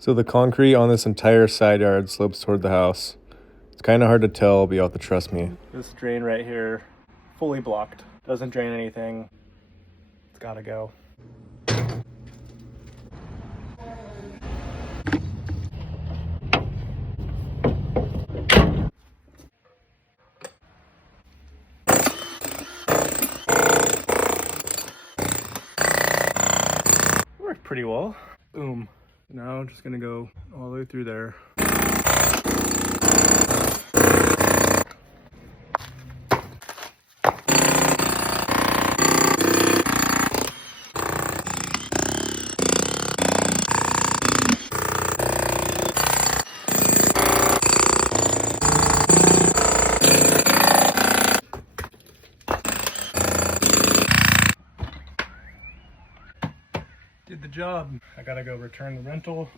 So the concrete on this entire side yard slopes toward the house. It's kind of hard to tell, but you'll have to trust me. This drain right here, fully blocked. Doesn't drain anything. It's gotta go. Worked pretty well. Boom. Now I'm just gonna go all the way through there. Did the job. I gotta go return the rental.